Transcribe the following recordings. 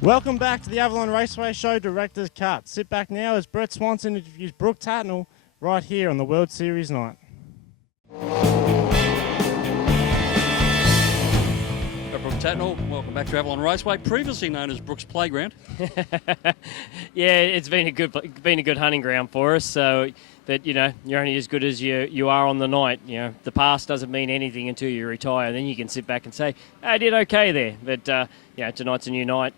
Welcome back to the Avalon Raceway Show Director's Cut. Sit back now as Brett Swanson interviews Brooke Tatnell right here on the World Series night. Brooke Tatnell, welcome back to Avalon Raceway, previously known as Brooks Playground. Yeah, it's been a good hunting ground for us. So, but you're only as good as you are on the night. The past doesn't mean anything until you retire. Then you can sit back and say, I did okay there. But tonight's a new night.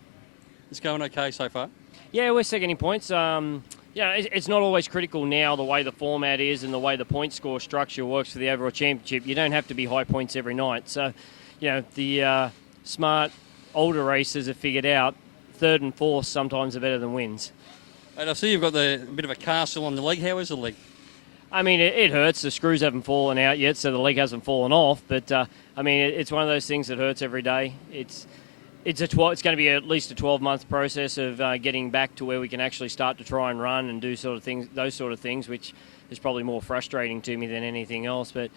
It's going okay so far? Yeah, we're second in points. It's not always critical now the way the format is and the way the point score structure works for the overall championship. You don't have to be high points every night. So, the smart older racers have figured out third and fourth sometimes are better than wins. And I see you've got a bit of a car still on the leg. How is the leg? I mean, it hurts. The screws haven't fallen out yet, so the leg hasn't fallen off. But, it's one of those things that hurts every day. It's going to be at least a 12-month process of getting back to where we can actually start to try and run and do those sort of things, which is probably more frustrating to me than anything else. But,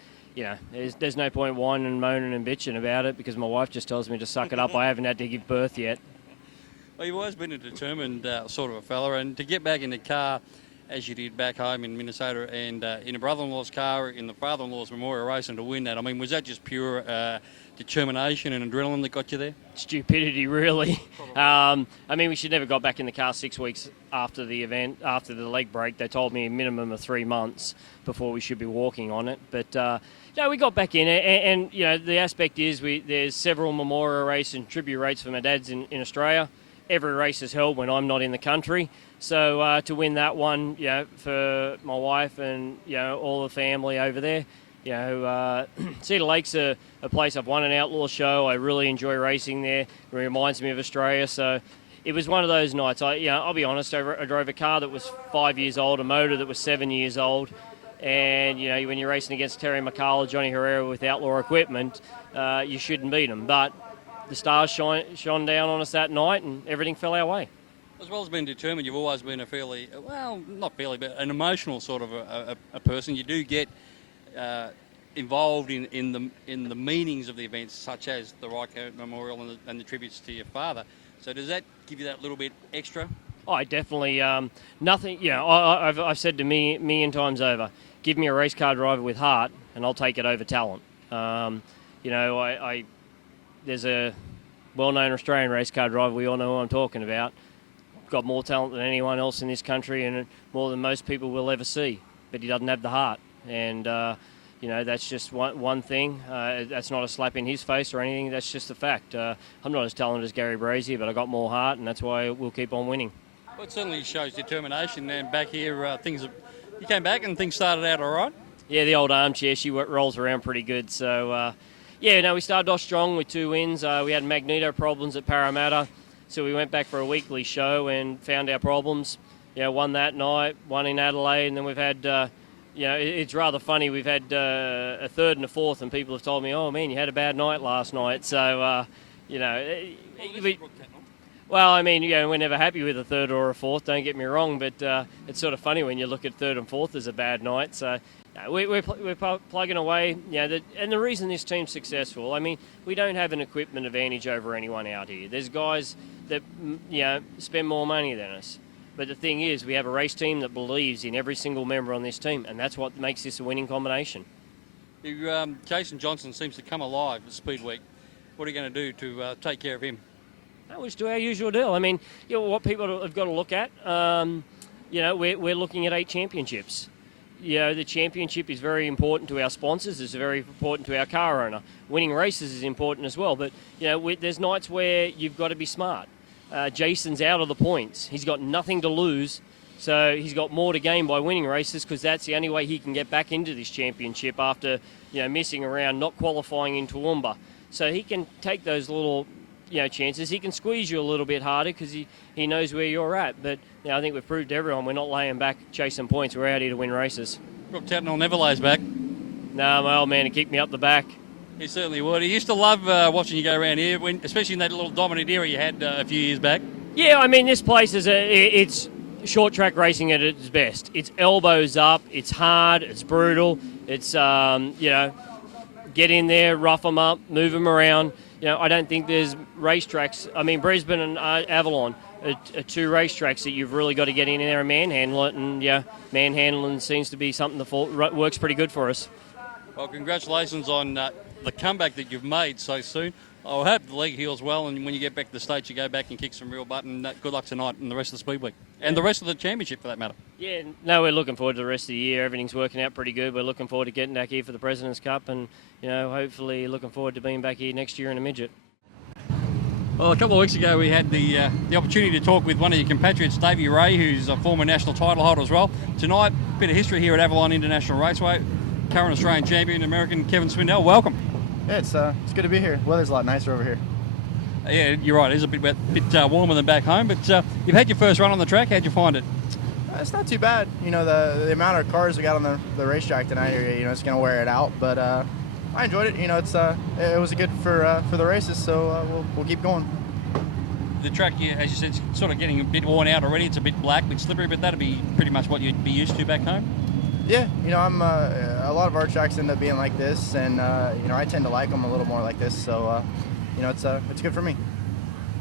there's no point whining and moaning and bitching about it because my wife just tells me to suck it up. I haven't had to give birth yet. Well, you've always been a determined sort of a fella, and to get back in the car as you did back home in Minnesota and in a brother-in-law's car in the father-in-law's memorial race and to win that, I mean, was that just pure determination and adrenaline that got you there? Stupidity, really. We should never got back in the car 6 weeks after the event, after the leg break. They told me a minimum of 3 months before we should be walking on it. But, we got back in it. And the aspect is there's several memorial race and tribute races for my dad's in Australia. Every race is held when I'm not in the country. So to win that one, for my wife and, all the family over there, Cedar Lake's a place I've won an outlaw show. I really enjoy racing there. It reminds me of Australia. So it was one of those nights. I'll be honest, I drove a car that was 5 years old, a motor that was 7 years old. And, when you're racing against Terry McCall or Johnny Herrera with outlaw equipment, you shouldn't beat them. But the stars shone down on us that night and everything fell our way. As well as being determined, you've always been a fairly, well, not fairly, but an emotional sort of a person. You do get involved in the meanings of the events, such as the Rycote Memorial and the tributes to your father. So does that give you that little bit extra? I definitely nothing. I've said to me a million times over, give me a race car driver with heart, and I'll take it over talent. There's a well-known Australian race car driver. We all know who I'm talking about. Got more talent than anyone else in this country, and more than most people will ever see. But he doesn't have the heart, and that's just one thing. That's not a slap in his face or anything. That's just a fact. I'm not as talented as Gary Brazier, but I got more heart, and that's why we'll keep on winning. Well, it certainly shows determination. And back here, you came back and things started out all right. Yeah, the old armchair, she rolls around pretty good. So, we started off strong with 2 wins. We had magneto problems at Parramatta, so we went back for a weekly show and found our problems. Won that night, one in Adelaide, and then we've had. It's rather funny. We've had a third and a fourth, and people have told me, "Oh man, you had a bad night last night." So, we're never happy with a third or a fourth. Don't get me wrong, but it's sort of funny when you look at third and fourth as a bad night. So. We're plugging away, and the reason this team's successful, we don't have an equipment advantage over anyone out here. There's guys that, spend more money than us. But the thing is, we have a race team that believes in every single member on this team, and that's what makes this a winning combination. Jason Johnson seems to come alive at Speed Week. What are you going to do to take care of him? We just do our usual deal. What people have got to look at, we're looking at 8 championships. The championship is very important to our sponsors. It's very important to our car owner. Winning races is important as well. But, there's nights where you've got to be smart. Jason's out of the points. He's got nothing to lose. So he's got more to gain by winning races because that's the only way he can get back into this championship after, missing around, not qualifying in Toowoomba. So he can take those little, chances. He can squeeze you a little bit harder because he knows where you're at. But I think we've proved to everyone we're not laying back chasing points. We're out here to win races. Brooke Tatnell never lays back. No, my old man to keep me up the back. He certainly would. He used to love watching you go around here, especially in that little dominant era you had a few years back. Yeah, this place it's short track racing at its best. It's elbows up, it's hard, it's brutal, it's, get in there, rough them up, move them around. I don't think there's racetracks. I mean, Brisbane and Avalon are two racetracks that you've really got to get in there and manhandle it. And manhandling seems to be something that works pretty good for us. Well, congratulations on the comeback that you've made so soon. I hope the leg heals well, and when you get back to the States, you go back and kick some real butt. And good luck tonight and the rest of the Speed Week. And the rest of the championship, for that matter. Yeah, no, we're looking forward to the rest of the year. Everything's working out pretty good. We're looking forward to getting back here for the President's Cup, and hopefully looking forward to being back here next year in a midget. Well, a couple of weeks ago we had the opportunity to talk with one of your compatriots, Davey Ray, who's a former national title holder as well. Tonight, a bit of history here at Avalon International Raceway. Current Australian champion, American Kevin Swindell. Welcome. Yeah, it's good to be here. Weather's a lot nicer over here. Yeah, you're right. It is a bit warmer than back home, but you've had your first run on the track. How'd you find it? It's not too bad. The amount of cars we got on the racetrack tonight, it's going to wear it out. But I enjoyed it. It was good for the races, so we'll keep going. The track, as you said, is sort of getting a bit worn out already. It's a bit black, a bit slippery, but that'd be pretty much what you'd be used to back home. Yeah, I'm a lot of our tracks end up being like this, and I tend to like them a little more like this. So it's good for me.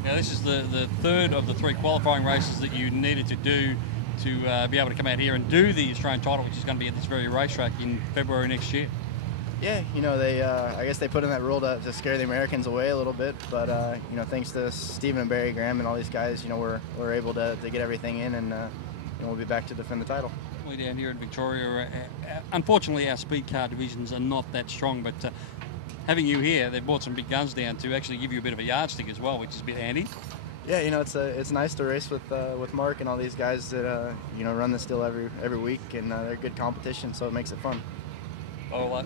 Now this is the third of the 3 qualifying races that you needed to do to be able to come out here and do the Australian title, which is going to be at this very racetrack in February next year. Yeah, they I guess they put in that rule to scare the Americans away a little bit, but thanks to Stephen and Barry Graham and all these guys, we're able to get everything in, and we'll be back to defend the title. We're down here in Victoria. Unfortunately, our speed car divisions are not that strong, but having you here, they've brought some big guns down to actually give you a bit of a yardstick as well, which is a bit handy. Yeah, it's nice to race with Mark and all these guys that run this deal every week, and they're good competition, so it makes it fun. Well,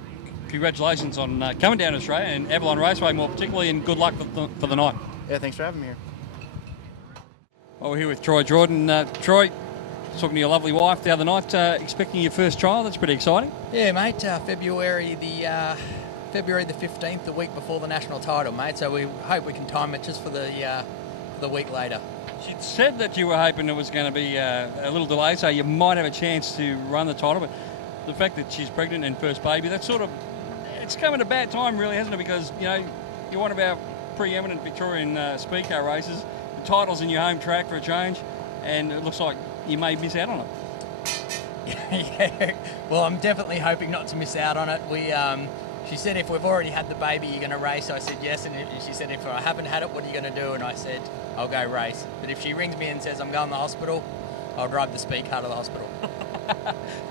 congratulations on coming down to Australia and Avalon Raceway more particularly, and good luck for the night. Yeah, thanks for having me here. Well, we're here with Troy Jordan. Troy, talking to your lovely wife the other night, expecting your first child. That's pretty exciting. Yeah, mate. February the 15th, the week before the national title, mate. So we hope we can time it just for the week later. She said that you were hoping it was going to be a little delay, so you might have a chance to run the title. But the fact that she's pregnant and first baby, that's it's come at a bad time, really, hasn't it? Because you're one of our preeminent Victorian speed car races. The title's in your home track for a change, and it looks like you may miss out on it. Yeah, well, I'm definitely hoping not to miss out on it. She said, if we've already had the baby, you're going to race. I said yes, and she said, if I haven't had it, what are you going to do? And I said, I'll go race. But if she rings me and says I'm going to the hospital, I'll drive the speed car to the hospital.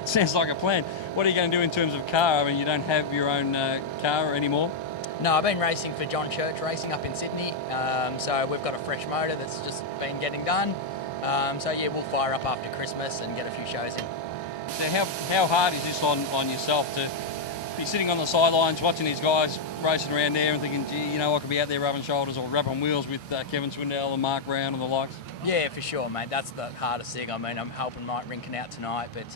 Sounds like a plan. What are you going to do in terms of car? I mean, you don't have your own car anymore? No, I've been racing for John Church Racing up in Sydney. So we've got a fresh motor that's just been getting done. So yeah, we'll fire up after Christmas and get a few shows in. So how hard is this on yourself to be sitting on the sidelines watching these guys racing around there and thinking, gee, I could be out there rubbing shoulders or rubbing wheels with Kevin Swindell and Mark Brown and the likes? Yeah, for sure, mate. That's the hardest thing. I mean, I'm helping Mike Rinkin out tonight, but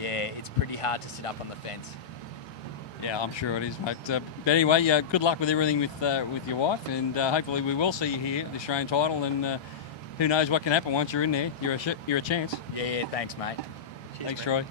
yeah, it's pretty hard to sit up on the fence. Yeah, I'm sure it is, mate. But anyway, good luck with everything with your wife, and hopefully we will see you here at the Australian title, and who knows what can happen once you're in there. You're a chance. Yeah, thanks, mate. Cheers, Thanks, mate. Troy.